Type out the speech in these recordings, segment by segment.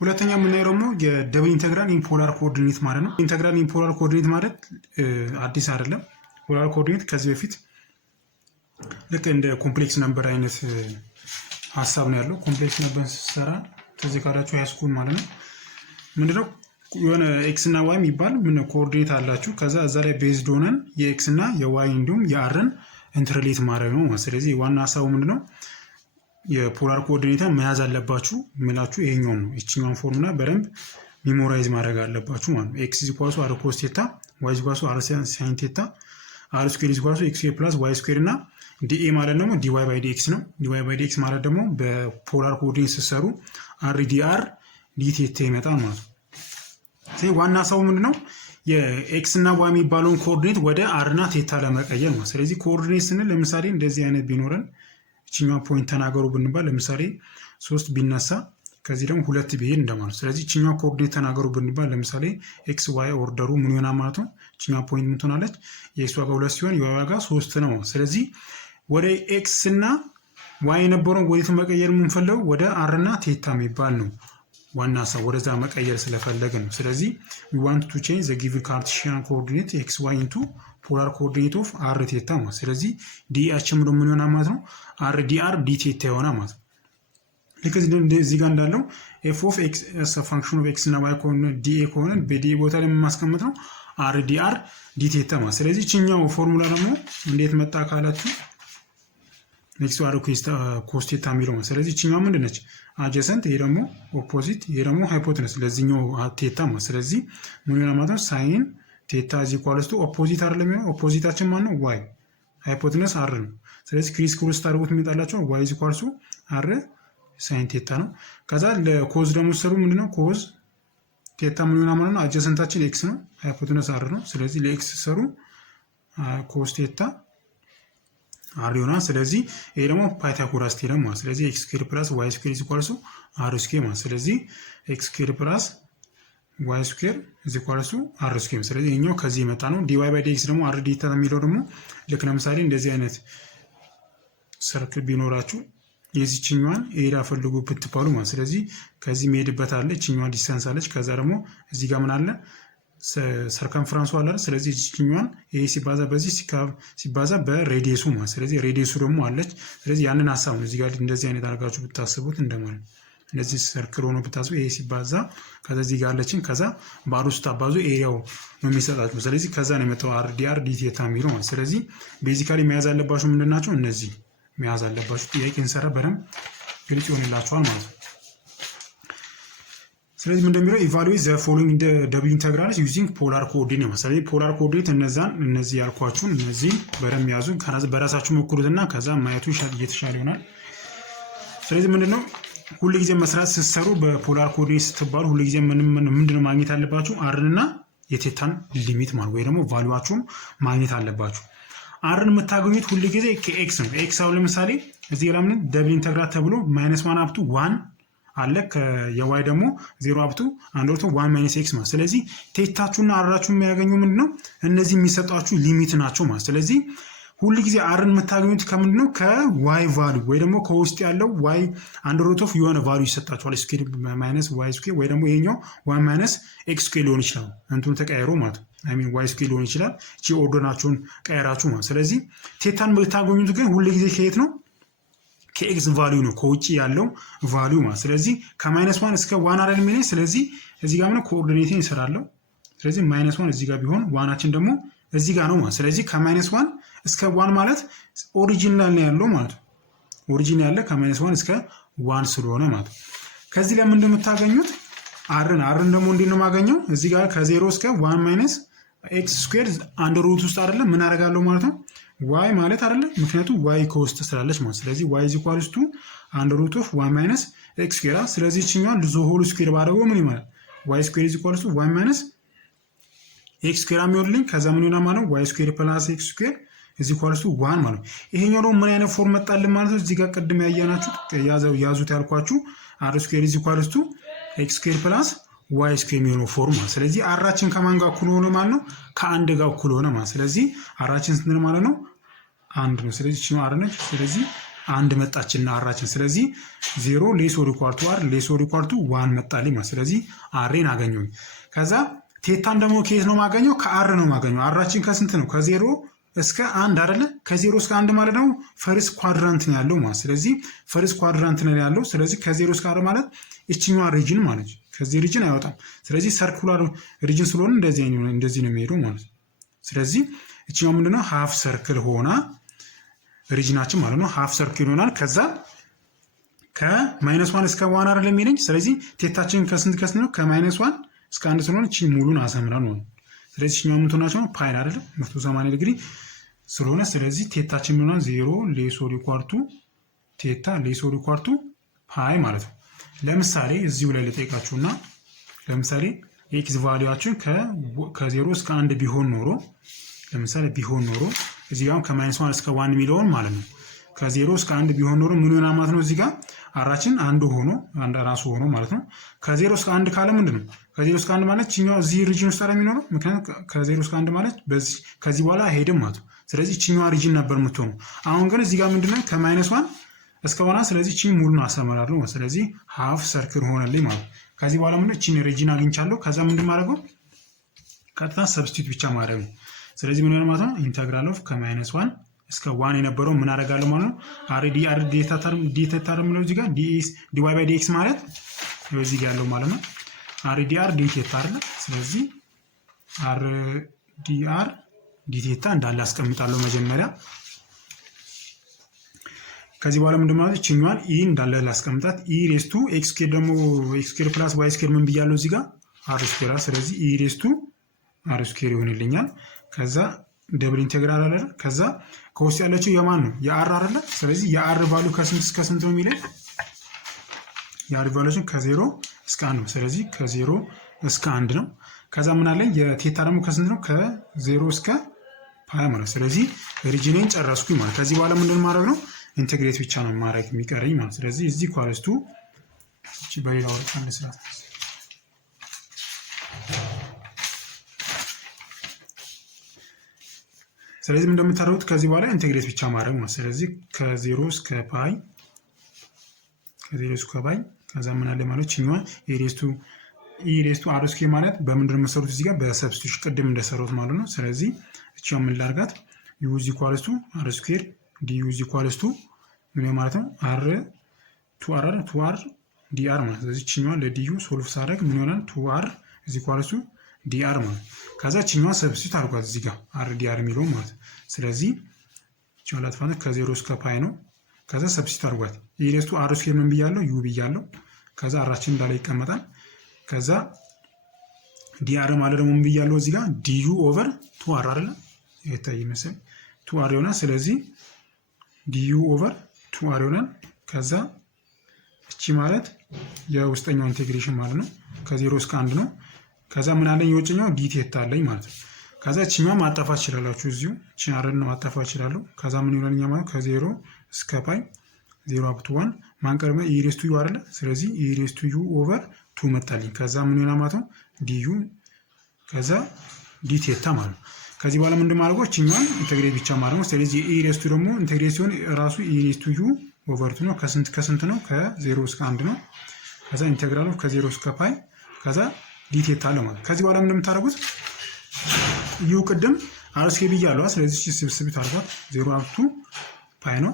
ሁለተኛ የምናየው ደግሞ የደብል ኢንተግራል ኢን ፖላር ኮኦርዲኔት ማለት ነው። ኢንተግራል ኢን ፖላር ኮኦርዲኔት ማለት አዲስ አይደለም። ፖላር ኮኦርዲኔት ከዚህ በፊት ልክ እንደ ኮምፕሌክስ ነምበር አይነት ሀሳብ ነው ያለው። ኮምፕሌክስ ነምበር ሲሰራ ከዚህ ካላችሁ ሃይስኩል ማለት ነው ምንድነው የሆነ ኤክስ እና ዋይ የሚባል ምን ኮኦርዲኔት አላችሁ። ከዛ እዛ ላይ ቤዝድ ሆነን የኤክስ እና የዋይ እንዲሁም የአርን ኢንተርሌት ማድረግ ነው። ስለዚህ ዋና ሀሳቡ ምንድነው የፖላር ኮኦርዲኔት መያዝ አለባችሁ ምላችሁ ይሄኛው ነው። እቺኛውን ፎርሙላ በደንብ ሜሞራይዝ ማድረግ አለባችሁ ማለት ነው። x = r cos θ y = r sin θ r ስኩዌር = x ስኩዌር + y ስኩዌር እና dA ማለት ደግሞ dy/dx ነው። dy/dx ማለት ደግሞ በፖላር ኮኦርዲኔት ሲሰሩ r dr dθ ይመጣል ማለት ነው። ስለዚህ ዋና ሀሳቡ ምንድነው የኤክስ እና ዋይ የሚባለውን ኮኦርዲኔት ወደ r እና θ ለመቀየር ነው። ስለዚህ ኮኦርዲኔት ስንል ለምሳሌ እንደዚህ አይነት ቢኖረን እቺኛው ፖይንት ተናገሩ ብንባል ለምሳሌ 3 ቢነሳ ከዚህ ደግሞ 2 ቢሄድ እንደማለት። ስለዚህ እቺኛው ኮኦርዲኔት ተናገሩ ብንባል ለምሳሌ ኤክስ ዋይ ኦርደሩ ምን ይሆናል ማለት ነው። እቺኛው ፖይንት ምን ትሆናለች? የኤክስ ዋጋ 2 ሲሆን የዋይ ዋጋ 3 ነው። ስለዚህ ወደ ኤክስ እና ዋይ የነበረውን ወዴት መቀየር የምንፈልገው ወደ r እና θ የሚባል ነው። ዋና ሀሳብ ወደዛ መቀየር ስለፈለገ ነው። ስለዚህ we want to change the given Cartesian coordinate xy into polar coordinate of r θ ማለት። ስለዚህ dአችን ምን ይሆናል ማለት ነው r dr dθ ይሆናል ማለት ነው። ልክ እዚህ ጋር እንዳለው f of x as a function of x እና y ከሆነ dA ከሆነ በdA ቦታ ላይ ማስቀመጥ ነው r dr dθ ማለት። ስለዚህ እቺኛው ፎርሙላ ደግሞ እንዴት መጣ ካላችሁ x r cos θ የሚለው ማለት። ስለዚህ እቺኛው ምንድነች? አጀሰንት፣ ይሄ ደግሞ ኦፖዚት፣ ይሄ ደግሞ ሃይፖቴነስ ለዚህኛው ቴታ ማለት። ስለዚህ ምን ይሆናል ማለት ነው ሳይን ቴታ = ኦፖዚት አይደለም የሚሆነው። ኦፖዚታችን ማን ነው? y፣ ሃይፖቴነስ r ነው። ስለዚህ ክሪስ ክሮስ ታርጉት የሚመጣላችሁ y = r ሳይን ቴታ ነው። ከዛ ለኮዝ ደግሞ ሰሩ ምንድነው ኮዝ ቴታ ምን ይሆናል ማለት ነው አጀሰንታችን x ነው፣ ሃይፖቴነስ r ነው። ስለዚህ ለx ሰሩ ኮስ ቴታ r ይሆናል። ስለዚህ ይሄ ደግሞ ፓይታጎራስ ቴረም ማለት። ስለዚህ x ስኩዌር + y ስኩዌር = r ስኩዌር ማለት። ስለዚህ x ስኩዌር + y ስኩዌር = r ስኩዌር። ስለዚህ ይሄኛው ከዚህ የመጣ ነው። dy/dx ደግሞ r dθ የሚለው ደግሞ ልክ ለምሳሌ እንደዚህ አይነት ሰርክል ቢኖራችሁ የዚህኛዋን ኤሪያ ፈልጉ ብትባሉ ማለት። ስለዚህ ከዚህ መሄድበት አለ፣ እቺኛዋ ዲስታንስ አለች። ከዛ ደግሞ እዚህ ጋር ምን አለ ሰርከምፍራንሱ አለ። ስለዚህ እቺኛዋን ይሄ ሲባዛ በዚህ ሲባዛ በሬዲየሱ ማለት። ስለዚህ ሬዲየሱ ደግሞ አለች። ስለዚህ ያንን ሐሳብ ነው እዚህ ጋር እንደዚህ አይነት አድርጋችሁ ብታስቡት እንደማለት። እንደዚህ ሰርክል ሆኖ ብታስቡ ይሄ ሲባዛ ከዛ እዚህ ጋር አለችን ከዛ ባዶ ስታባዙ ኤሪያው ነው የሚሰጣችሁ። ስለዚህ ከዛ ነው የመጣው r dr dθ የሚለው ማለት። ስለዚህ ቤዚካሊ መያዝ አለባችሁ ምንድናቸው እነዚህ መያዝ አለባችሁ። ጥያቄ እንሰራ በደንብ ግልጽ ይሆንላችኋል ማለት ነው። ስለዚህ ምን እንደሚለው ኢቫሉዌት ዘ ፎሎዊንግ ደብል ኢንተግራልስ ዩዚንግ ፖላር ኮኦርዲኔት ነው። ስለዚህ ፖላር ኮኦርዲኔት እነዚህ ያልኳችሁን እነዚህ በደንብ ያዙ። በራሳችሁ ሞክሩትና ከዛ ማየቱ እየተሻለ ይሆናል። ስለዚህ ምንድነው ሁሉ ጊዜ መስራት ስትሰሩ በፖላር ኮኦርዲኔት ስትባሉ ሁሉ ጊዜ ምንድነው ማግኘት አለባችሁ r እና የቴታን ሊሚት ማለት ወይ ደግሞ ቫልዩዋችሁን ማግኘት አለባችሁ። r የምታገኙት ሁሉ ጊዜ ከx ነው። x አሁን ለምሳሌ እዚህ ጋር ምን ደብል ኢንተግራል ተብሎ -1 up to 1 አለ የy ደግሞ 0 up to 1 - x ማለት። ስለዚህ ቴታችሁና አራችሁን የሚያገኙ ምንድነው እነዚህ የሚሰጣችሁ ሊሚት ናቸው ማለት። ስለዚህ ሁሉ ጊዜ r የምታገኙት ከምንድነው ከy ቫልዩ ወይ ደግሞ ከውስጥ ያለው y √ የሆነ ቫልዩ ይሰጣችኋል ስኩዌር - y ስኩዌር ወይ ደግሞ ይሄኛው 1 - x ስኩዌር ሊሆን ይችላል። እንትኑ ተቀያይሮ ማለት አይ ሚን y ስኩዌር ሊሆን ይችላል። እቺ ኦርዶናችሁን ቀያራችሁ ማለት። ስለዚህ ቴታን የምታገኙት ግን ሁሉ ጊዜ ከየት ነው? ከኤክስ ቫልዩ ነው፣ ከውጪ ያለው ቫልዩ ማለት። ስለዚህ ከ-1 እስከ 1 አይደል የሚለኝ። ስለዚህ እዚህ ጋር ምን ኮኦርዲኔትን ይሰራለው። ስለዚህ -1 እዚህ ጋር ቢሆን ዋናችን ደግሞ እዚህ ጋር ነው ማለት። ስለዚህ ከ-1 እስከ 1 ማለት ኦሪጂን ላይ ነው ያለው ማለት ነው። ኦሪጂን ያለ ከ-1 እስከ 1 ስለሆነ ማለት። ከዚህ ላይ ምን እንደምታገኙት አርን ደግሞ እንዴት ነው የማገኘው? እዚህ ጋር ከ0 እስከ 1 - x ስኩዌር አንደር ሩት ውስጥ አይደለም ምን አደርጋለሁ ማለት ነው y ማለት አይደለም፣ ምክንያቱም y ከውስጥ ስላለች ማለት። ስለዚህ y = አንደር ሩት ኦፍ 1 - x ስኩዌር። ስለዚህ እቺኛው ሆል ስኩዌር ባደረገው ምን ይማል y ስኩዌር = 1 - x ስኩዌር የሚሆንልኝ ከዛ ምን ይሆናል ማለት y ስኩዌር + x ስኩዌር = 1 ማለት ነው። ይሄኛው ደግሞ ምን አይነት ፎርም መጣልን ማለት ነው? እዚህ ጋር ቅድም ያያናችሁ ያዙት ያልኳችሁ r ስኩዌር = x ስኩዌር + y ስኩዌር የሚሆነው ፎርም ማለት። ስለዚህ አራችን ከማን ጋር እኩል ሆነ ማለት ነው? ከአንድ ጋር እኩል ሆነ ማለት። ስለዚህ አራችን ስንት ነው ማለት ነው? አንድ ነው። ስለዚህ እቺ ነው r ነች። ስለዚህ አንድ መጣችና አራችን። ስለዚህ 0 ሌስ ኦር ኢኳል ቱ አር ሌስ ኦር ኢኳል ቱ 1 መጣልኝ ማለት። ስለዚህ አሬን አገኘሁኝ። ከዛ ቴታን ደግሞ ከየት ነው ማገኘው? ከአር ነው ማገኘው። አራችን ከስንት ነው? ከ0 እስከ 1 አይደለ? ከ0 እስከ 1 ማለት ነው ፈርስት ኳድራንት ነው ያለው ማለት። ስለዚህ ፈርስት ኳድራንት ነው ያለው። ስለዚህ ከ0 እስከ 1 ማለት እቺኛዋ ሪጅን ማለት ነው። ከዚህ ሪጅን አይወጣም። ስለዚህ ሰርኩላር ሪጅን ስለሆነ እንደዚህ ነው የሚሄደው ማለት ነው። ስለዚህ እቺኛው ምንድነው ሃፍ ሰርክል ሆና ሪጅናችን ማለት ነው ሃፍ ሰርክል ይሆናል። ከዛ ከ-1 እስከ 1 አይደለም የሚለኝ። ስለዚህ ቴታችን ከስንት ነው? ከ-1 እስከ 1 ስለሆነ እቺ ሙሉን አሰምራን ነው። ስለዚህ እቺኛው ምን ትሆናቸው ነው? ፓይ አይደለም 180 ዲግሪ ስለሆነ ስለዚህ ቴታችን ምን ሆነ? 0 ሌስ ኦር ኢኳል ቱ ቴታ ሌስ ኦር ኢኳል ቱ ፓይ ማለት ነው። ለምሳሌ እዚሁ ላይ ልጠይቃችሁና ለምሳሌ ኤክስ ቫልዩአችን ከ0 እስከ 1 ቢሆን ኖሮ ለምሳሌ ቢሆን ኖሮ እዚህ ጋር ከ-1 እስከ 1 ሚሊዮን ማለት ነው ከ0 እስከ 1 ቢሆን ኖሮ ምን ይሆናል ማለት ነው? እዚህ ጋር አራችን አንድ ራሱ ሆኖ ማለት ነው። ከ0 እስከ 1 ካለ ምንድነው? ከ0 እስከ 1 ማለት እቺኛው እዚህ ሪጅን ውስጥ አይደል የሚኖረው? ምክንያቱም ከ0 እስከ 1 ማለት ከዚህ በኋላ አይሄድም ማለት ነው። ስለዚህ እቺኛዋ ሪጅን ነበር የምትሆነው። አሁን ግን እዚህ ጋር ምንድነው? ከ-1 እስከ 1 ስለዚህ እቺ ሙሉን አሰመራለሁ። ስለዚህ ሃፍ ሰርክል ሆነልኝ ማለት ነው። ከዚህ በኋላ ምንድነው? እቺን ሪጅን አግኝቻለሁ። ከዛ ምንድን ማድረገው? ቀጥታ ሰብስቲቱት ብቻ ማድረግ ነው። ስለዚህ ምን ይሆናል ማለት ነው? ኢንተግራል ኦፍ ከ-1 እስከ 1 የነበረው ምን አደርጋለሁ ማለት ነው? አር ዲ ተርም ነው እዚህ ጋር dy ባይ dx ማለት ነው እዚህ ጋር ያለው ማለት ነው። አር ዲ አር ዲ ቴታ አይደል? ስለዚህ አር ዲ አር ዲ ቴታ እንዳለ አስቀምጣለሁ መጀመሪያ። ከዚህ በኋላ ምንድን ማለት እቺኛዋን ኢ እንዳለ ላስቀምጣት። ኢ ሬስ ቱ ኤክስ ስኩዌር ደግሞ ኤክስ ስኩዌር ፕላስ ዋይ ስኩዌር ምን ብያለሁ እዚህ ጋር አር ስኩዌር። ስለዚህ ኢ ሬስ ቱ አር ስኩዌር ይሆንልኛል። ከዛ ደብል ኢንቴግራል አለ። ከዛ ከውስጥ ያለችው የማን ነው? የአር አይደለ? ስለዚህ የአር ቫልዩ ከስንት እስከ ስንት ነው የሚለኝ? የአር ቫልዩሽን ከ0 እስከ 1 ነው። ስለዚህ ከ0 እስከ 1 ነው። ከዛ ምን አለኝ? የቴታ ደግሞ ከስንት ነው? ከ0 እስከ ፓይ ማለት። ስለዚህ ሪጅኔን ጨረስኩኝ ማለት። ከዚህ በኋላ ምንድን ማድረግ ነው? ኢንቴግሬት ብቻ ነው ማድረግ የሚቀረኝ ማለት። ስለዚህ እዚህ ኳልስቱ እቺ በሌላ ወርቅ አንድ ስራት ስለዚህ እንደምታደርጉት ከዚህ በኋላ ኢንቴግሬት ብቻ ማድረግ ነው። ስለዚህ ከ0 እስከ ፓይ ከዛ ምን አለ ማለት ቺኛዋ ኢሬስቱ አር ስኩዌር ማለት በምንድን ነው የምትሰሩት? እዚህ ጋር በሰብስቲቱሽን ቅድም እንደሰሩት ማለት ነው። ስለዚህ እቺው ምን ላድርጋት? ዩ ኢዝ ኢኳልስ ቱ አር ስኩዌር ዲ ዩ ኢዝ ኢኳልስ ቱ ምን ማለት ነው? አር ቱ አር ዲ አር ማለት። ስለዚህ ቺኛዋ ለዲዩ ሶልቭ ሳደርግ ምን ይሆናል? ቱ አር ኢዝ ኢኳልስ ቱ ዲአር ማለት። ከዛ ቺኛዋ ሰብስቲት አድርጓት እዚህ ጋር አር ዲአር የሚለው ማለት። ስለዚህ ቺኛዋ ላጥፋት ከ0 እስከ ፓይ ነው። ከዛ ሰብስቲት አድርጓት ኢሬስቱ አር ስኩዌር ምን ብያለሁ? ዩ ብያለሁ። ከዛ አራችን እንዳለ ይቀመጣል። ከዛ ዲአር ማለት ደግሞ ምን ብያለሁ? እዚህ ጋር ዲዩ ኦቨር ቱ አር አይደለ? ይታይ መሰል ቱ አር ይሆናል። ስለዚህ ዲዩ ኦቨር ቱ አር ይሆናል። ከዛ እቺ ማለት የውስጠኛው ኢንቴግሬሽን ማለት ነው። ከ0 እስከ 1 ነው። ከዛ ምን አለኝ? የውጭኛው ዲ ቴታ አለኝ ማለት ነው። ከዛ እቺኛው ማጣፋት ይችላልላችሁ እዚሁ እቺን አረን ነው ማጣፋት ይችላልው። ከዛ ምን ይሆናልኛ ማለት ከ0 እስከ ፓይ 0 አፕ ቱ 1 ማንቀርበ ኢሬስ ቱ ዩ አይደለ? ስለዚህ ኢሬስ ቱ ዩ ኦቨር 2 መጣልኝ። ከዛ ምን ይሆናል ማለት ነው? ዲዩ ከዛ ዲ ቴታ ማለት ነው። ከዚህ በኋላ ምንድን ማድረጎ እቺኛውን ኢንተግሬት ብቻ ማለት ነው። ስለዚህ ኢሬስ ቱ ደግሞ ኢንተግሬት ሲሆን ራሱ ኢሬስ ቱ ዩ ኦቨር 2 ነው። ከስንት ነው? ከ0 እስከ 1 ነው። ከዛ ኢንተግራል ከ0 እስከ ፓይ ከዛ ዲ ቴታ አለ ማለት። ከዚህ በኋላ ምንድን የምታደርጉት? ዩ ቅድም አር ስኩዌር ብያለሁ። ስለዚህ ስብስቢት አድርጓት 0 አፕ ቱ ፓይ ነው።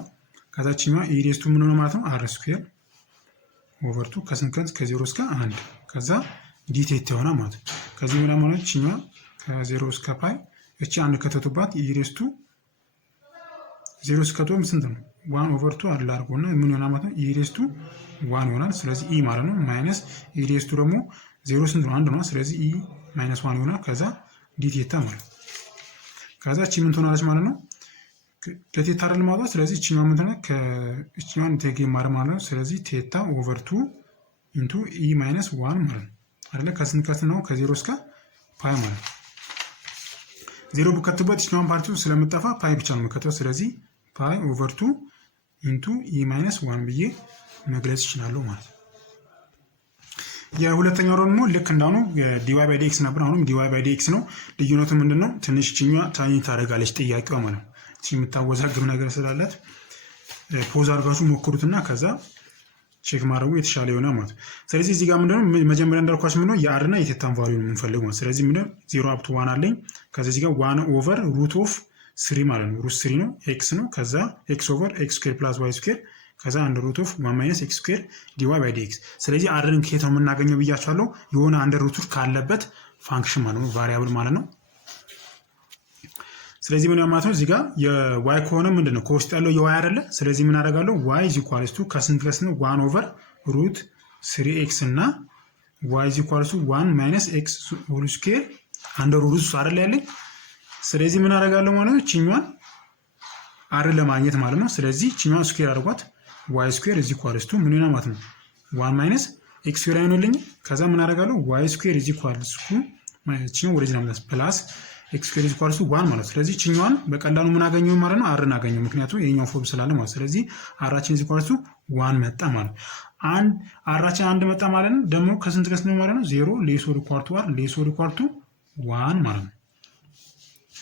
ከዛችኛዋ ኢሬስ ቱ ምን ሆነ ማለት ነው? አር ስኩዌር ኦቨር 2 ከ0 እስከ 1 ከዛ ዲ ቴታ ይሆናል ማለት ነው። ከዚህ ምን ማለት እቺኛዋ ከ0 እስከ ፓይ እቺ አንድ ከተቱባት ኢሬስ ቱ 0 እስከ 2 ስንት ነው? 1 ኦቨር 2 አለ አድርጎና ምን ይሆናል ማለት ነው? ኢሬስ ቱ 1 ይሆናል። ስለዚህ ኢ ማለት ነው ማይነስ ኢሬስ ቱ ደግሞ 0 ስንት ነው? 1 ነው። ስለዚህ ኢ ማይነስ 1 ይሆናል። ከዛ ዲ ቴታ ማለት ከዛ እቺ ምን ትሆናለች ማለት ነው? ለቴታ አይደል ማለት። ስለዚህ እቺኛው ምን ትሆናለች? ከእቺኛው ኢንቴግሬት ማድረግ ማለት ነው። ስለዚህ ቴታ ኦቨር 2 ኢንቱ ኢ ማይነስ 1 ማለት ነው አይደለ? ከስንት ነው? ከ0 እስከ ፓይ ማለት ነው። 0 ብከትበት እቺኛውን ፓርቲው ስለምጠፋ ፓይ ብቻ ነው የምከተው። ስለዚህ ፓይ ኦቨር 2 ኢንቱ ኢ ማይነስ 1 ብዬ መግለጽ ይችላል ማለት ነው። የሁለተኛው ደግሞ ልክ እንዳሁኑ ዲዋይ ባይ ዲኤክስ ነበር። አሁንም ዲዋይ ባይ ዲኤክስ ነው። ልዩነቱ ምንድነው? ትንሽ ቺኛ ታይን ታደርጋለች ጥያቄው ማለት ነው። እቺ የምታወዛግብ ነገር ስላላት ፖዝ አድርጋችሁ ሞክሩትና ከዛ ቼክ ማድረጉ የተሻለ ይሆናል ማለት ነው። ስለዚህ እዚህ ጋር ምንድነው መጀመሪያ እንዳልኳችሁ ምንድነው የአር እና የቴታን ቫልዩ ነው የምንፈልገው ማለት። ስለዚህ ምንድነው 0 አፕ ቱ 1 አለኝ። ከዛ እዚህ ጋር 1 ኦቨር ሩት ኦፍ 3 ማለት ነው። ሩት 3 ነው ኤክስ ነው። ከዛ ኤክስ ኦቨር ኤክስ ስኩዌር ፕላስ ዋይ ስኩዌር ከዛ አንድ ሩት ኦፍ 1 ማይነስ ኤክስ ስኩዌር ዲዋይ ባይ ዲኤክስ። ስለዚህ አርን ከየት ነው የምናገኘው ብያችኋለሁ። የሆነ አንድ ሩት ካለበት ፋንክሽን ማለት ነው፣ ቫሪያብል ማለት ነው። ስለዚህ ምን ማለት ነው እዚህ ጋር የዋይ ከሆነ ምንድነው ከውስጥ ያለው የዋይ አይደለ። ስለዚህ ምን አደርጋለሁ ዋይ ኢዝ ኢኳልስ ቱ ከስንት ድረስ ነው 1 ኦቨር ሩት 3x እና ዋይ ኢዝ ኢኳልስ ቱ 1 ማይነስ ኤክስ ሆል ስኩዌር አንደር ሩት አይደለ ያለኝ። ስለዚህ ምን አደርጋለሁ ማለት ነው እቺኛዋን አር ለማግኘት ማለት ነው። ስለዚህ እቺኛዋን ስኩዌር አድርጓት ዋይ ስኩዌር ኢዝ ኢኳልስ ቱ ምን ይሆናል ማለት ነው 1 ማይነስ ኤክስ ስኩዌር አይሆንልኝ። ከዛ ምን አደርጋለሁ ዋይ ስኩዌር ኢዝ ኢኳልስ ቱ እቺኛው ወደዚህ ነው ማለት ፕላስ ኤክስ ስኩዌር ኢዝ ኢኳልስ ቱ 1 ማለት። ስለዚህ እቺኛዋን በቀላሉ ምን አገኘው ማለት ነው አርን አገኘው፣ ምክንያቱም የኛው ፎርም ስላለ ማለት። ስለዚህ አራችን ኢዝ ኢኳልስ ቱ 1 መጣ ማለት አንድ አራችን አንድ መጣ ማለት ነው። ደግሞ ከስንት ድረስ ነው ማለት ነው 0 ሌስ ኦር ኢኳል ቱ 1 ሌስ ኦር ኢኳል ቱ 1 ማለት ነው።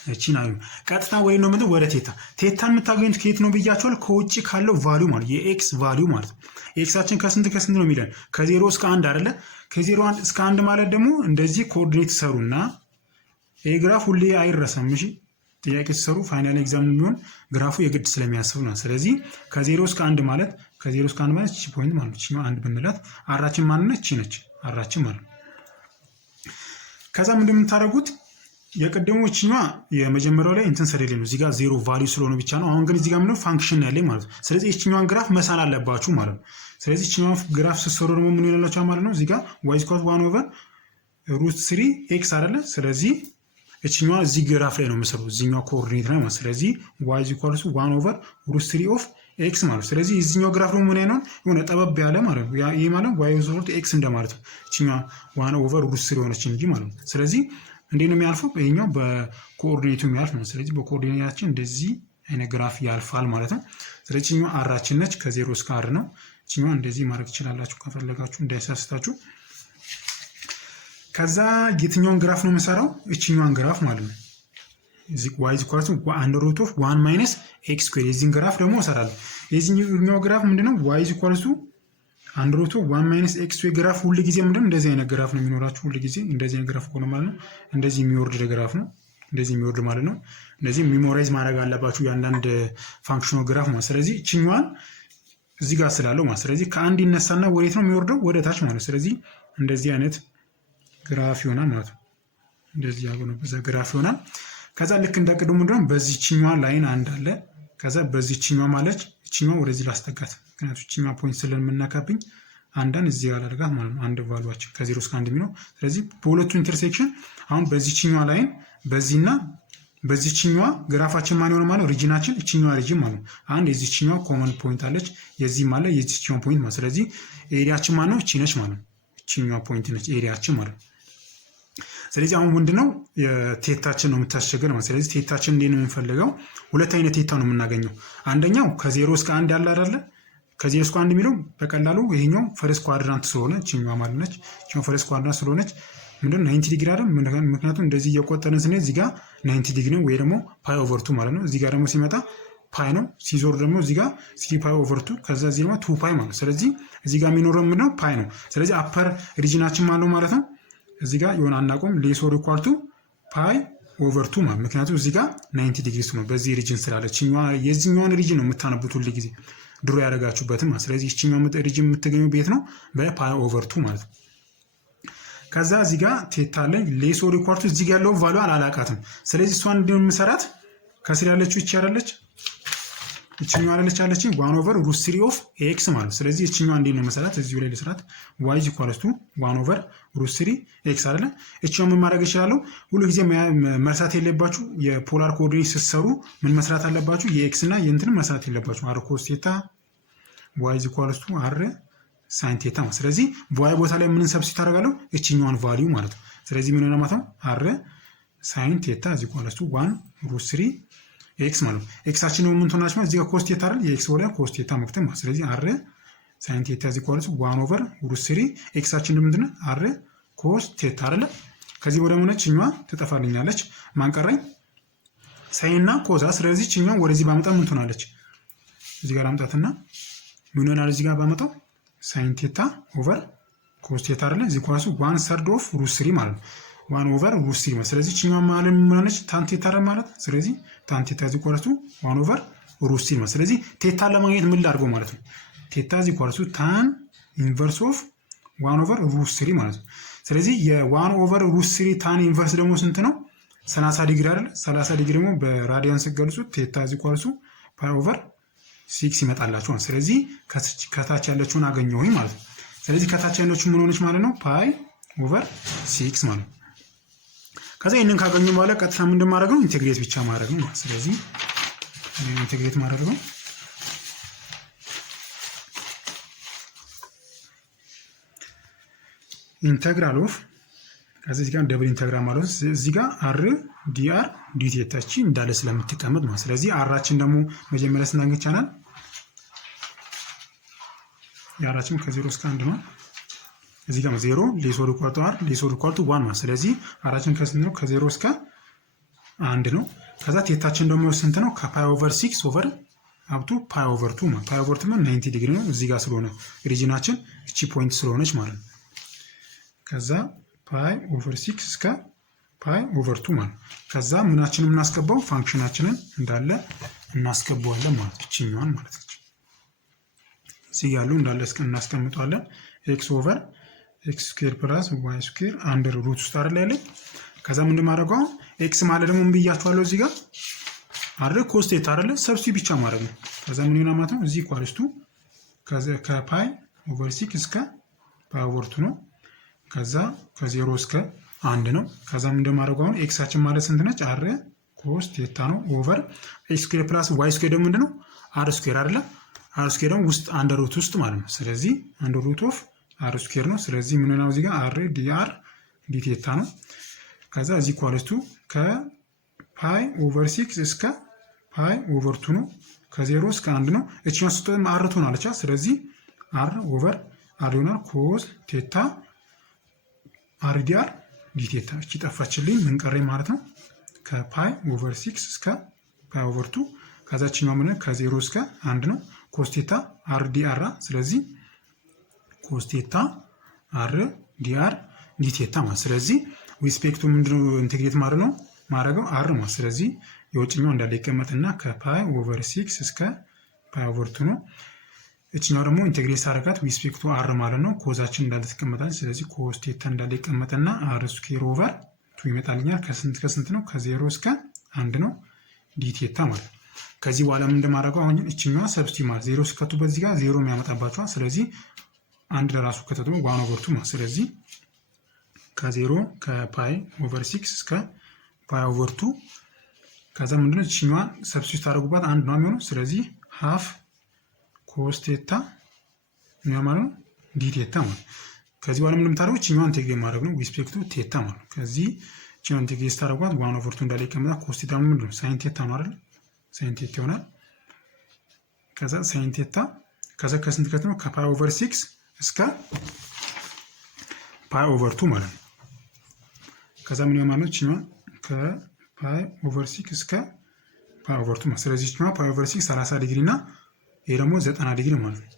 እቺን አዩ ቀጥታ ወይ ነው ማለት ወደ ቴታን የምታገኙት ከየት ነው ብያችኋል፣ ከውጪ ካለው ቫልዩ ማለት የኤክስ ቫልዩ ማለት ነው። ኤክሳችን ከስንት ነው የሚለን ከ0 እስከ 1 አይደለ። ከ0 እስከ 1 ማለት ደግሞ እንደዚህ ኮኦርዲኔት ሰሩና ይሄ ግራፍ ሁሌ አይረሳም። እሺ ጥያቄ ሲሰሩ ፋይናል ኤግዛም የሚሆን ግራፉ የግድ ስለሚያስቡ ነው። ስለዚህ ከ0 እስከ 1 ማለት ከ0 እስከ 1 ማለት እቺ ፖይንት ማለት ነው። እቺ አንድ ብንላት አራችን ማን ነች? እቺ ነች አራችን ማለት ነው። ከዛ ምንድነው የምታደርጉት የቀደሙ እቺኛዋ የመጀመሪያው ላይ እንትን ስለሌለ ነው እዚህ ጋር 0 ቫልዩ ስለሆነ ብቻ ነው። አሁን ግን እዚህ ጋር ምንድነው ፋንክሽን ያለኝ ማለት ነው። ስለዚህ እቺኛዋን ግራፍ መሳል አለባችሁ ማለት ነው። ስለዚህ እቺኛዋን ግራፍ ስትሰሩ ደግሞ ምን ይላልላችኋል ማለት ነው እዚህ ጋር y = 1 ኦቨር ሩት 3 x አይደለ። ስለዚህ እቺኛዋ እዚህ ግራፍ ላይ ነው የምሰራው እዚህኛው ኮኦርዲኔት ላይ ማለት። ስለዚህ y = 1 ኦቨር ሩት 3 ኦፍ ኤክስ ማለት። ስለዚህ እዚህኛው ግራፍ ደግሞ ምን ነው የሆነ ጠበብ ያለ ማለት ነው። ይሄ ማለት y = x እንደማለት ነው። እቺኛዋ 1 ኦቨር ሩት 3 ሆነች እንጂ ማለት ነው። ስለዚህ እንዴት ነው የሚያልፈው? ይሄኛው በኮኦርዲኔቱ የሚያልፍ ነው። ስለዚህ በኮኦርዲኔታችን እንደዚህ አይነት ግራፍ ያልፋል ማለት ነው። ስለዚህ እቺኛዋ አራችን ነች ከ0 እስከ r ነው። እቺኛዋ እንደዚህ ማድረግ ትችላላችሁ ከፈለጋችሁ እንዳይሳስታችሁ። ከዛ የትኛውን ግራፍ ነው የምሰራው? እቺኛዋን ግራፍ ማለት ነው። እዚህ y = 1 ማይነስ ኤክስ ስኩዌር የዚህን ግራፍ ደግሞ እሰራለሁ። የዚህኛው ግራፍ ምንድነው y = 1 ማይነስ ኤክስ ስኩዌር ግራፍ ሁሉ ጊዜ ምንድነው እንደዚህ አይነት ግራፍ ነው የሚኖራችሁ ሁሉ ጊዜ እንደዚህ አይነት ግራፍ ሆኖ ማለት ነው። እንደዚህ የሚወርድ ግራፍ ነው። እንደዚህ የሚወርድ ማለት ነው። እንደዚህ ሚሞራይዝ ማድረግ አለባችሁ የአንዳንድ ፋንክሽናል ግራፍ ማለት። ስለዚህ እቺኛዋን እዚህ ጋር ስላለው ማለት ስለዚህ ከአንድ ይነሳና ወዴት ነው የሚወርደው? ወደ ታች ማለት። ስለዚህ እንደዚህ አይነት ግራፍ ይሆናል ማለት ነው። እንደዚህ ያለው ነው በዛ ግራፍ ይሆናል። ከዛ ልክ እንደቀደሙ ምንድነው በዚህኛዋ ላይን አንድ አለ። ከዛ በዚህኛዋ ማለት እቺኛዋ ወደዚህ ላስጠጋት፣ ምክንያቱም እቺኛዋ ፖይንት ስለምናካብኝ አንዳን እዚህ ጋር አድርጋት ማለት ነው። አንድ ቫልዩአችን ከ0 እስከ 1 የሚለው። ስለዚህ በሁለቱ ኢንተርሴክሽን አሁን በዚህኛዋ ላይን በዚህና በዚህኛዋ ግራፋችን ማን ይሆናል ማለት ሪጅናችን እቺኛዋ ሪጅን ማለት ነው። አንድ የዚህኛዋ ኮመን ፖይንት አለች፣ የዚህ ማለት የዚህኛው ፖይንት ማለት። ስለዚህ ኤሪያችን ማን ነው? እቺ ነች ማለት ነው። እቺኛዋ ፖይንት ነች ኤሪያችን ማለት ነው። ስለዚህ አሁን ምንድነው የቴታችን ነው የምታስቸግር ማለት። ስለዚህ ቴታችን እንዴት ነው የምንፈልገው? ሁለት አይነት ቴታ ነው የምናገኘው። አንደኛው ከ0 እስከ 1 ያለ አይደለ። ከ0 እስከ 1 የሚለው በቀላሉ ይሄኛው ፈርስት ኳድራንት ስለሆነ እቺኛዋ ማለት ነች። እቺኛው ፈርስት ኳድራንት ስለሆነች ምንድነው 90 ዲግሪ አይደል? ምክንያቱም እንደዚህ እየቆጠርን ስንሄድ እዚህ ጋር 90 ዲግሪ ነው ወይ ደግሞ ፓይ ኦቨር 2 ማለት ነው። እዚህ ጋር ደግሞ ሲመጣ ፓይ ነው፣ ሲዞር ደግሞ እዚህ ጋር 3 ፓይ ኦቨር 2 ከዛ እዚህ ደግሞ 2 ፓይ ማለት። ስለዚህ እዚህ ጋር የሚኖረው ምንድነው ፓይ ነው። ስለዚህ አፐር ሪጅናችን ማለት ነው ማለት ነው። እዚህ ጋር የሆነ አናቆም ሌስ ኦር ኢኳል ቱ ፓይ ኦቨር 2 ማለት ምክንያቱም እዚህ ጋር 90 ዲግሪ ነው በዚህ ሪጅን ስላለች የዚህኛውን ሪጅን ነው የምታነቡት ሁሉ ጊዜ ድሮ ያደረጋችሁበትም ማለት። ስለዚህ እቺኛው ሪጅን የምትገኘው ቤት ነው በፓይ ኦቨር 2 ማለት ነው። ከዛ እዚህ ጋር ቴታ አለ ሌስ ኦር ኢኳል ቱ እዚህ ጋር ያለው ቫልዩ አላላቃትም። ስለዚህ እሷን እንደምሰራት ከስር ያለችው እቺ አይደለች እቺኛው አይደለች አለችኝ 1 ኦቨር ሩት 3 ኦፍ ኤክስ ማለት። ስለዚህ እቺኛው እንዴት ነው መሰራት? እዚሁ ላይ ለስራት y = 1 ኦቨር ሩት 3 ኤክስ አይደለ። እቺው ምን ማድረግ ይችላል? ሁሉ ጊዜ መርሳት የለባችሁ የፖላር ኮኦርዲኔት ስትሰሩ ምን መስራት አለባችሁ? የኤክስ እና የእንትን መስራት የለባችሁ። r cos ቴታ y = r sin ቴታ ማለት። ስለዚህ በy ቦታ ላይ ምን ሰብስቲት አደርጋለሁ? እቺኛውን ቫልዩ ማለት ነው። ስለዚህ ምን ሆነ ማለት ነው r sin ቴታ = 1 ሩት 3 ኤክስ ማለት ነው። ኤክሳችን ነው ምን ትሆናለች ማለት እዚህ ጋር ኮስ ቴታ አይደል? የኤክስ ወዲያ ኮስ ቴታ መክተም ማለት። ስለዚህ r sin ቴታ = 1 ኦቨር ሩት 3 ኤክሳችን ምንድነው r ኮስ ቴታ አይደል? ከዚህ ወደ ሆነችኛዋ ትጠፋልኛለች። ማን ቀረኝ? ሳይን እና ኮዛ። ስለዚህ ችኛው ወደዚህ ባመጣ ምን ትሆናለች? እዚህ ጋር አምጣትና ምን ይሆናል? እዚህ ጋር ባመጣው ሳይን ቴታ ኦቨር ኮስ ቴታ አይደለ? እዚህ ኳሱ 1/3 ኦፍ ሩት 3 ማለት ነው። 1 ኦቨር ሩት 3 ማለት ስለዚህ እቺኛው ማለት ምን ሆነች? ታን ቴታ አይደል ማለት። ስለዚህ ታን ቴታ እዚህ ኳሱ 1 ኦቨር ሩት 3 ማለት ስለዚህ ቴታ ለማግኘት ምን ላድርገው ማለት ነው? ቴታ እዚህ ኳሱ ታን ኢንቨርስ ኦፍ 1 ኦቨር ሩት 3 ማለት ነው። ስለዚህ የ1 ኦቨር ሩት 3 ታን ኢንቨርስ ደግሞ ስንት ነው? 30 ዲግሪ አይደል? 30 ዲግሪ ደግሞ በራዲያን ሲገልጹት ቴታ እዚህ ኳሱ ፓይ ኦቨር 6 ይመጣላችኋል። ስለዚህ ከታች ያለችውን አገኘሁኝ ማለት ነው። ስለዚህ ከታች ያለችው ምን ሆነች ማለት ነው? ፓይ ኦቨር 6 ማለት ነው። ከዛ ይሄንን ካገኘሁ በኋላ ቀጥታ ምን እንደማደርግ ነው? ኢንቴግሬት ብቻ ማድረግ ነው። ስለዚህ ኢንቴግሬት ማድረግ ነው። ኢንተግራል ኦፍ ከዚህ ጋር ደብል ኢንተግራል ማለት እዚህ ጋር አር ዲአር ዲቴታች እንዳለ ስለምትቀመጥ ማለት ስለዚህ አራችን ደግሞ መጀመሪያ ስናገኝ ቻናል ያራችን ከ0 እስከ 1 ነው። እዚህ ጋር 0 ሌሶር ኢኳል ቱ አር ሌሶር ኢኳል ቱ 1 ማለት ስለዚህ አራችን ከስንት ነው? ከ0 እስከ 1 ነው። ከዛ ቴታችን ደግሞ ስንት ነው? ከፓይ ኦቨር 6 ኦቨር አፕቱ ፓይ ኦቨር 2 ማለት ፓይ ኦቨር 2 90 ዲግሪ ነው። እዚህ ጋር ስለሆነ ሪጅናችን እቺ ፖይንት ስለሆነች ማለት ነው። ከዛ ፓይ ኦቨር 6 እስከ ፓይ ኦቨር 2 ማለት ከዛ ምናችንን እናስገባው ፋንክሽናችንን እንዳለ እናስገባዋለን ማለት እቺኛዋን ማለት ነው። እዚህ ያሉ እንዳለ እናስቀምጣለን። ኤክስ ኦቨር ኤክስ ስኩዌር ፕላስ ዋይ ስኩዌር አንደር ሩት ውስጥ አይደል ያለ። ከዛ ምን እንደማደርገው ኤክስ ማለት ደግሞ ምን ብያችኋለሁ? እዚህ ጋር አይደል ኮስ ቴታ አይደል ሰብስቲት ብቻ ማድረግ ነው። ከዛ ምን ይሆናል ማለት ነው? እዚህ ኢኳልስ ቱ ከፓይ ኦቨር 6 እስከ ፓይ ኦቨር 2 ነው። ከዛ ከ0 እስከ 1 ነው። ከዛ ምን እንደማደርገው አሁን ኤክሳችን ማለት ስንት ነች? አር ኮስ ቴታ ነው ኦቨር ኤክስ ስኩዌር ፕላስ ዋይ ስኩዌር ደግሞ ምንድነው? አር ስኩዌር አይደለ? አር ስኩዌር ደግሞ ውስጥ አንደር ሩት ውስጥ ማለት ነው። ስለዚህ አንደር ሩት ኦፍ አር ስኩዌር ነው። ስለዚህ ምን ነው እዚህ ጋር አር ዲአር ዲ ቴታ ነው። ከዛ እዚህ ኢኳልስ ቱ ከፓይ ኦቨር 6 እስከ ፓይ ኦቨር 2 ነው። ከ0 እስከ 1 ነው። እቺኛው ስትሆን አር ትሆናለች። ስለዚህ አር ኦቨር አር ይሆናል ኮስ ቴታ አር ዲአር ዲ ቴታ። እቺ ጠፋችልኝ ምን ቀረኝ ማለት ነው? ከፓይ ኦቨር 6 እስከ ፓይ ኦቨር 2 ከዛችኛው ምን ከ0 እስከ 1 ነው። ኮስ ቴታ አር ዲአር ስለዚህ ኮስ ቴታ አር ዲአር ዲ ቴታ ማለት ስለዚህ ሪስፔክቱ ምንድነው ኢንቴግሬት ማለት ነው ማድረገው አር ማለት ስለዚህ የውጭኛው እንዳለ ይቀመጥና ከፓይ ኦቨር 6 እስከ ፓይ ኦቨር 2 ነው። እቺኛው ደግሞ ኢንቴግሬት አረጋት ሪስፔክቱ አር ማለት ነው። ኮዛችን እንዳለ ትቀመጣለች። ስለዚህ ኮስ ቴታ እንዳለ ይቀመጥና አር ስኩዌር ኦቨር 2 ይመጣልኛል። ከስንት ከስንት ነው? ከ0 እስከ 1 ነው ዲ ቴታ ማለት ነው። ከዚህ በኋላ ምን እንደማደርገው አሁን እቺኛዋ ሰብስቲት ማለት 0 ስከቱ በዚህ ጋር 0 የሚያመጣባቸዋል። ስለዚህ አንድ ለራሱ ከተቱ 1 ኦቨር 2 ማለት ስለዚህ ከ0 ከፓይ ኦቨር 6 እስከ ፓይ ኦቨር 2 ከዛ ምንድነው እቺኛዋን ሰብስቲት አደረጉባት አንድ ነው የሚሆነው። ስለዚህ ሃፍ ኮስ ቴታ ነው ማለት ነው ዲ ቴታ ማለት ከዚህ በኋላ ምን እንደምታደርጉ እቺኛዋን ኢንቴግሬት ማድረግ ነው ሪስፔክቱ ቴታ ማለት ከዚህ እቺኛዋን ኢንቴግሬት ታደርጓት 1 ኦቨር 2 እንዳለ ይቀመጣል። ኮስ ቴታ ምንድነው? ሳይን ቴታ ነው አይደል? ሳይን ቴታ ይሆናል። ከዛ ሳይን ቴታ ከዛ ከስንት ከት ነው? ከፓይ ኦቨር 6 እስከ ፓይ ኦቨር 2 ማለት ነው። ከዛ ምን ማለት ነው? እቺኛዋን ከፓይ ኦቨር 6 እስከ ፓይ ኦቨር 2 ማለት ስለዚህ እቺኛዋ ፓይ ኦቨር 6 30 ዲግሪ እና ይሄ ደግሞ 90 ዲግሪ ማለት ነው።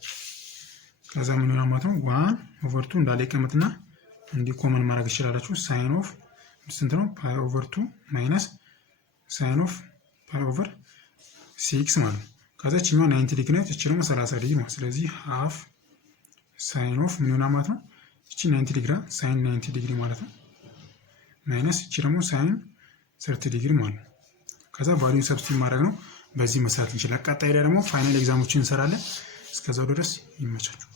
ከዛ ምን ይሆናል ማለት ነው? 1 ኦቨር 2 እንዳለ ይቀመጥና እንዲ ኮመን ማድረግ ይችላልላችሁ። ሳይን ኦፍ ስንት ነው? ፓይ ኦቨር 2 ማይነስ ሳይን ኦፍ ፓይ ኦቨር 6 ማለት ነው። ከዛ እቺኛዋ 90 ዲግሪ ነች፣ እቺ ደግሞ 30 ዲግሪ ማለት ስለዚህ ሃፍ ሳይን ኦፍ ምን ይሆናል ማለት ነው? እቺ 90 ዲግሪ ሳይን 90 ዲግሪ ማለት ነው ማይነስ እቺ ደግሞ ሳይን 30 ዲግሪ ማለት ነው። ከዛ ቫልዩ ሰብስቲት ማድረግ ነው። በዚህ መስራት እንችላለን። ቀጣይ ላይ ደግሞ ፋይናል ኤግዛሞችን እንሰራለን። እስከዛው ድረስ ይመቻችሁ።